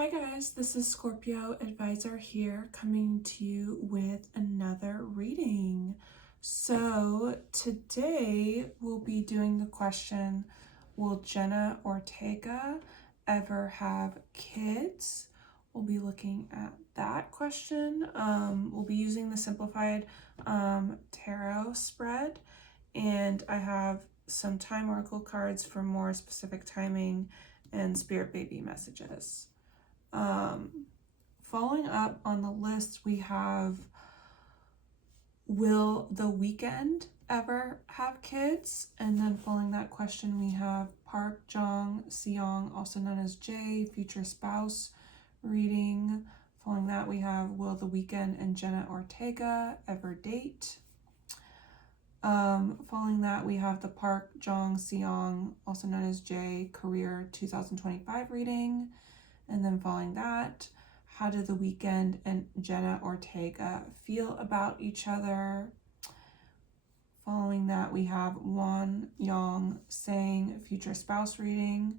Hi guys, this is Scorpio Advisor here coming to you with another reading. So today we'll be doing the question, will Jenna Ortega ever have kids? We'll be looking at that question. We'll be using the simplified tarot spread, and I have some time oracle cards for more specific timing and spirit baby messages. Following up on the list, we have, will The Weeknd ever have kids? And then following that question, we have Park Jong Seong, also known as Jay, future spouse reading. Following that, we have, will The Weeknd and Jenna Ortega ever date? Following that, we have the Park Jong Seong, also known as Jay, career 2025 reading. And then following that, how do The Weeknd and Jenna Ortega feel about each other? Following that, we have Won Young saying future spouse reading.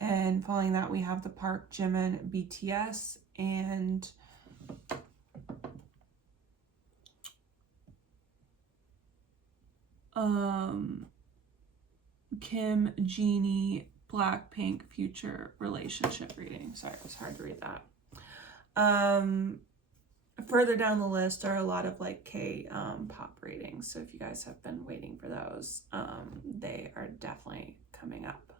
And following that, we have the Park Jimin BTS and Kim Jeannie Blackpink future relationship reading. Sorry, it was hard to read that. Further down the list are a lot of like K-pop readings. So if you guys have been waiting for those, they are definitely coming up.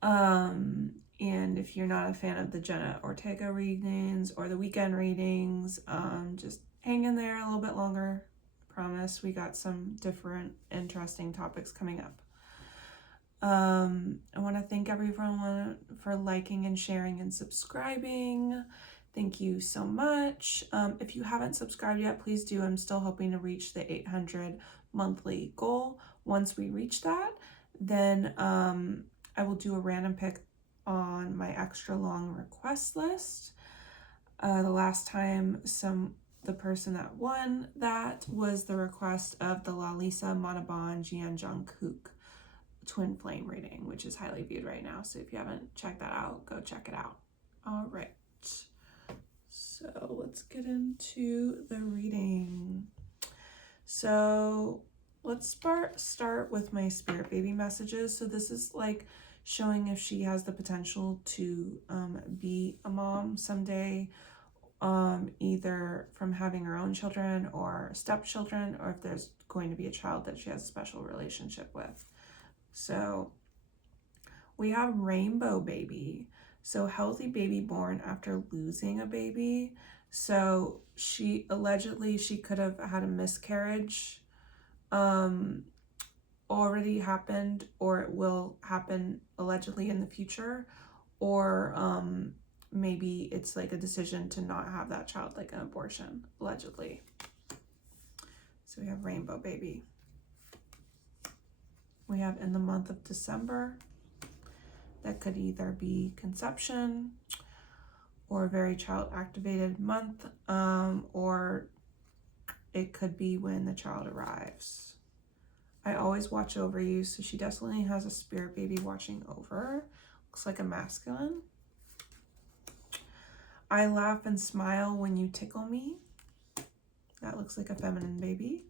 And if you're not a fan of the Jenna Ortega readings or the Weeknd readings, just hang in there a little bit longer. I promise we got some different interesting topics coming up. I want to thank everyone for liking and sharing and subscribing. Thank you so much. If you haven't subscribed yet, please do. I'm still hoping to reach the 800 monthly goal. Once we reach that, then I will do a random pick on my extra long request list. The last time the person that won that was the request of the Lalisa Monaban Jian Jungkook twin flame reading, which is highly viewed right now. So if you haven't checked that out, go check it out. All right. So let's get into the reading. So let's start with my spirit baby messages. So this is like showing if she has the potential to be a mom someday, either from having her own children or stepchildren, or if there's going to be a child that she has a special relationship with. So we have rainbow baby. So healthy baby born after losing a baby. So she could have had a miscarriage already happened, or it will happen allegedly in the future, or maybe it's like a decision to not have that child, like an abortion, allegedly. So we have rainbow baby. We have in the month of December. That could either be conception or a very child activated month, or it could be when the child arrives. I always watch over you. So she definitely has a spirit baby watching over. Looks like a masculine. I laugh and smile when you tickle me. That looks like a feminine baby.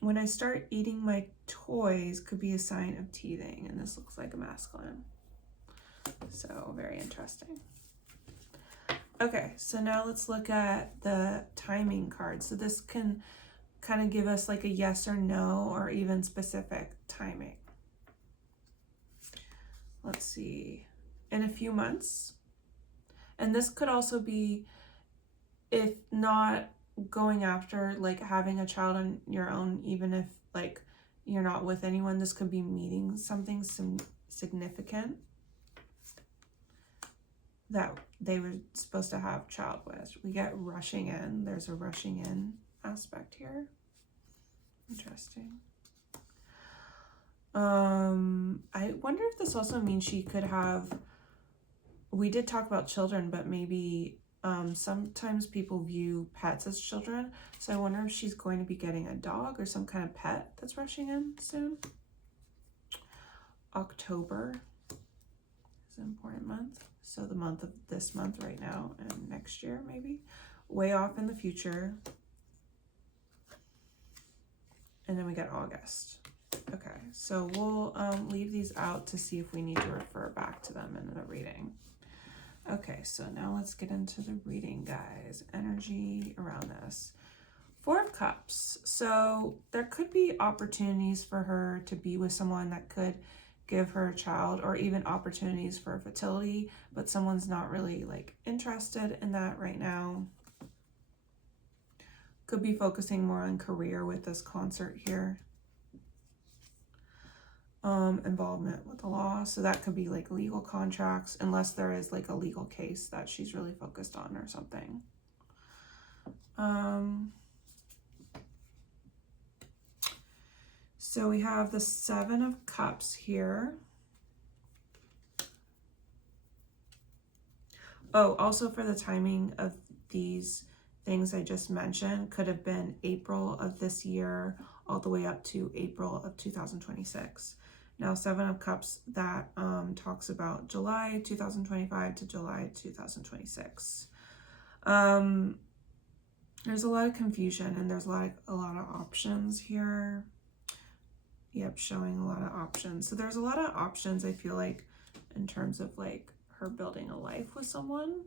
When I start eating my toys could be a sign of teething, and this looks like a masculine. So very interesting. Okay, so now let's look at the timing card. So this can kind of give us like a yes or no, or even specific timing. Let's see, in a few months. And this could also be, if not going after like having a child on your own, even if like you're not with anyone, this could be meeting something significant that they were supposed to have child with. We get rushing in. There's a rushing in aspect here. Interesting. I wonder if this also means she could have, we did talk about children, but maybe sometimes people view pets as children. So I wonder if she's going to be getting a dog or some kind of pet that's rushing in soon. October. is an important month. So the month of this month right now and next year, maybe. Way off in the future. And then we get August. Okay, so we'll leave these out to see if we need to refer back to them in the reading. Okay, so now let's get into the reading, guys. Energy around this. Four of Cups. So there could be opportunities for her to be with someone that could give her a child, or even opportunities for fertility, but someone's not really like interested in that right now. Could be focusing more on career with this concert here. Involvement with the law. So that could be like legal contracts, unless there is like a legal case that she's really focused on or something. So we have the Seven of Cups here. Oh, also for the timing of these things I just mentioned, could have been April of this year all the way up to April of 2026. Now, Seven of Cups, that talks about July 2025 to July 2026. There's a lot of confusion, and there's a lot of options here. Yep, showing a lot of options. So there's a lot of options, I feel like, in terms of like her building a life with someone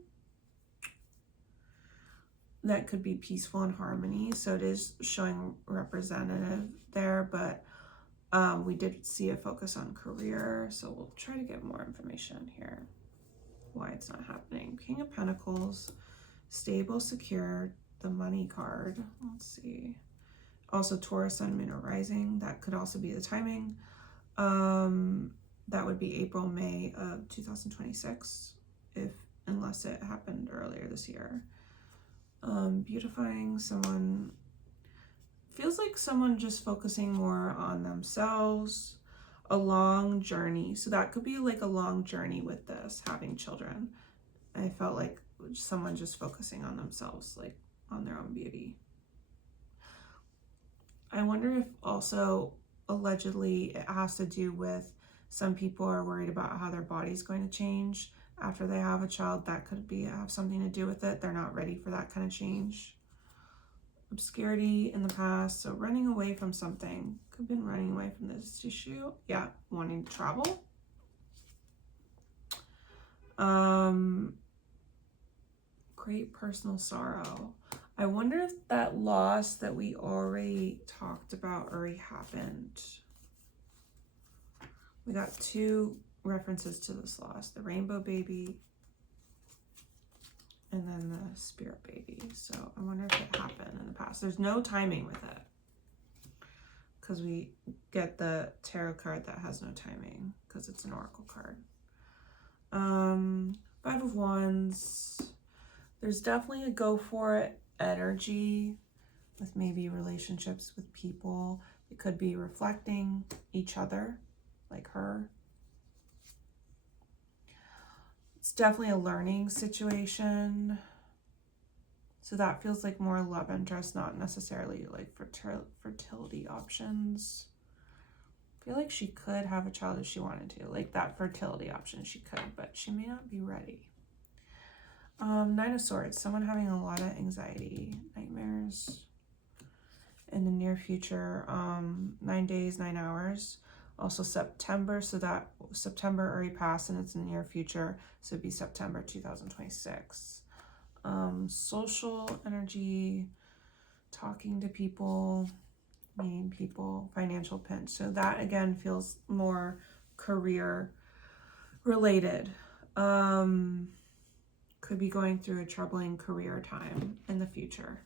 that could be peaceful and harmony. So it is showing representative there, but we did see a focus on career. So we'll try to get more information here. Why it's not happening. King of Pentacles, stable, secure, the Money card. Let's see. Also Taurus, Sun, Moon, or Rising. That could also be the timing. That would be April, May of 2026, unless it happened earlier this year. Beautifying, someone feels like someone just focusing more on themselves. A long journey. So that could be like a long journey with this, having children. I felt like someone just focusing on themselves, like on their own beauty. I wonder if also allegedly it has to do with some people are worried about how their body's going to change after they have a child. That could have something to do with it. They're not ready for that kind of change. Obscurity in the past. So running away from something. Could have been running away from this issue. Yeah, wanting to travel. Great personal sorrow. I wonder if that loss that we already talked about already happened. We got two references to this loss. The rainbow baby and then the spirit baby. So I wonder if it happened in the past. There's no timing with it, because we get the tarot card that has no timing because it's an oracle card. Five of Wands. There's definitely a go for it energy with maybe relationships with people. It could be reflecting each other, like her. It's definitely a learning situation. So that feels like more love interest, not necessarily like fertility options. I feel like she could have a child if she wanted to. Like that fertility option she could, but she may not be ready. Nine of Swords. Someone having a lot of anxiety, nightmares in the near future. 9 days, 9 hours. Also September, so that September already passed and it's in the near future, so it'd be September 2026. Social energy, talking to people, meeting people, financial pinch. So that again feels more career related. Could be going through a troubling career time in the future.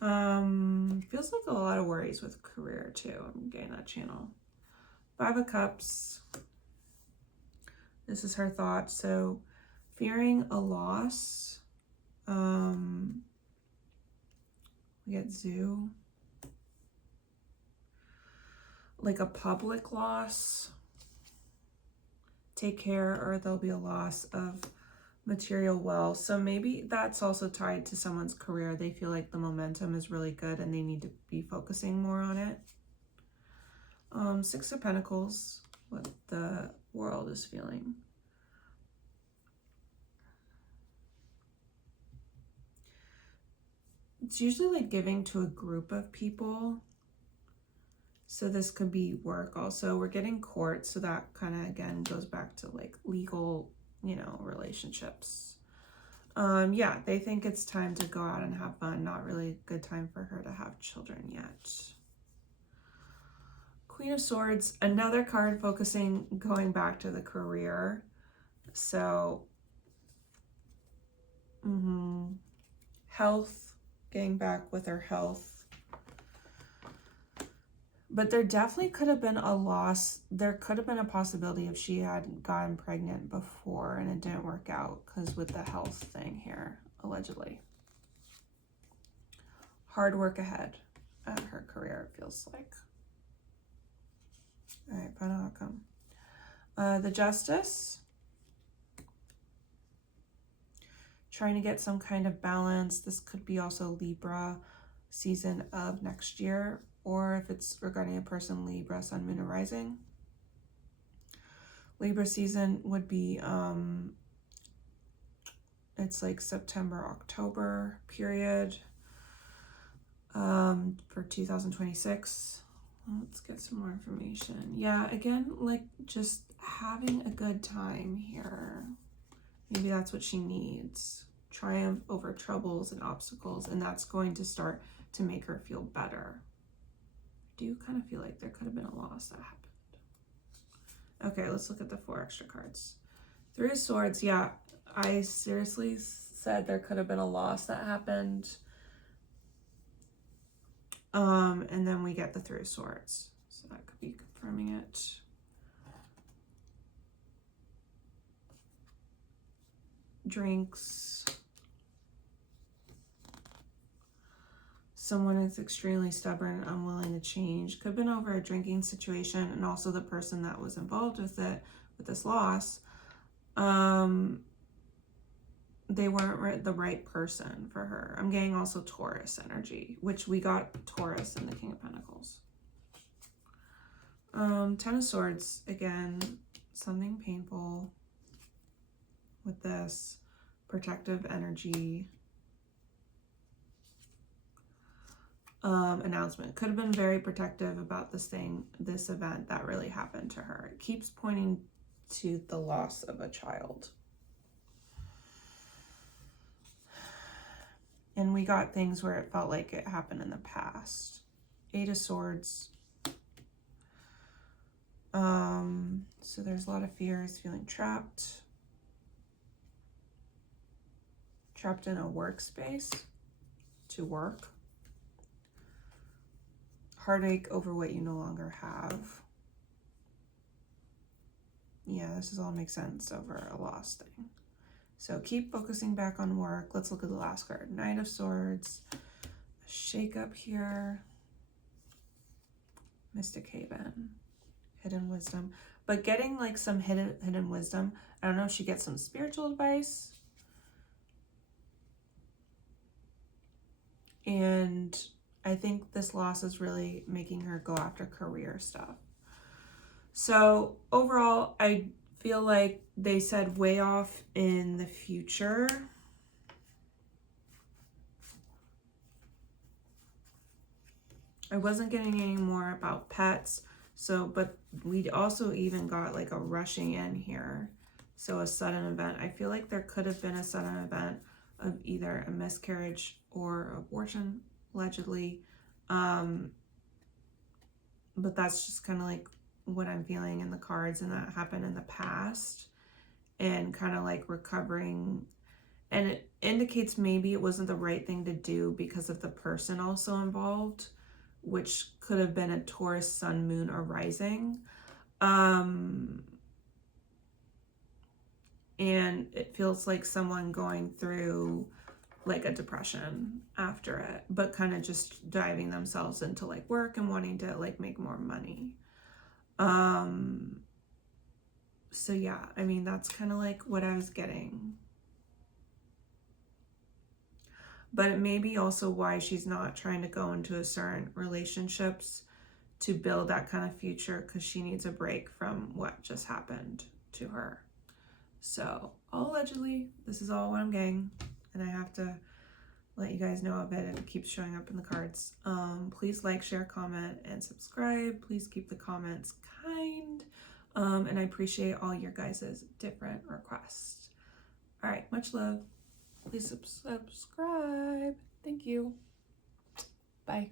Feels like a lot of worries with career too. I'm getting that channel. Five of Cups. This is her thought. So fearing a loss. We get Zoo. Like a public loss. Take care, or there'll be a loss of material wealth. So maybe that's also tied to someone's career. They feel like the momentum is really good and they need to be focusing more on it. Six of Pentacles, what the world is feeling. It's usually like giving to a group of people. So this could be work also. We're getting court, so that kind of again goes back to like legal, you know, relationships. Yeah, they think it's time to go out and have fun. Not really a good time for her to have children yet. Queen of Swords, another card focusing, going back to the career. So, health, getting back with her health. But there definitely could have been a loss. There could have been a possibility if she had gotten pregnant before and it didn't work out, because with the health thing here, allegedly. Hard work ahead at her career, it feels like. All right, final outcome. The Justice. Trying to get some kind of balance. This could be also Libra season of next year, or if it's regarding a person, Libra, Sun, Moon, or Rising. Libra season would be, it's like September, October period for 2026. Let's get some more information. Yeah, again, like just having a good time here. Maybe that's what she needs. Triumph over troubles and obstacles, and that's going to start to make her feel better. I do kind of feel like there could have been a loss that happened. Okay, let's look at the 4 extra cards. 3 of Swords, yeah, I seriously said there could have been a loss that happened. And then we get the 3 of Swords. So that could be confirming it. Drinks. Someone is extremely stubborn, unwilling to change. Could have been over a drinking situation, and also the person that was involved with it, with this loss. They weren't the right person for her. I'm getting also Taurus energy, which we got Taurus in the King of Pentacles. 10 of Swords, again, something painful with this. Protective energy. Announcement. Could have been very protective about this event that really happened to her. It keeps pointing to the loss of a child. And we got things where it felt like it happened in the past. 8 of Swords. So there's a lot of fears, feeling trapped. Trapped in a workspace to work. Heartache over what you no longer have. Yeah, this all makes sense over a loss thing. So keep focusing back on work. Let's look at the last card. Knight of Swords. A shake up here. Mystic Haven. Hidden wisdom. But getting like some hidden wisdom. I don't know if she gets some spiritual advice. And I think this loss is really making her go after career stuff. So overall, I feel like they said way off in the future. I wasn't getting any more about pets. So, but we also even got like a rushing in here. So a sudden event. I feel like there could have been a sudden event of either a miscarriage or abortion, allegedly. But that's just kind of like what I'm feeling in the cards, and that happened in the past, and kind of like recovering, and it indicates maybe it wasn't the right thing to do because of the person also involved, which could have been a Taurus, Sun, Moon, or Rising. And it feels like someone going through like a depression after it, but kind of just diving themselves into like work and wanting to like make more money. So yeah, I mean, that's kind of like what I was getting. But it may be also why she's not trying to go into a certain relationships to build that kind of future because she needs a break from what just happened to her. So, all allegedly, this is all what I'm getting, and I have to let you guys know of it if it keeps showing up in the cards. Please like, share, comment, and subscribe. Please keep the comments kind, and I appreciate all your guys' different requests. All right, much love. Please subscribe. Thank you. Bye.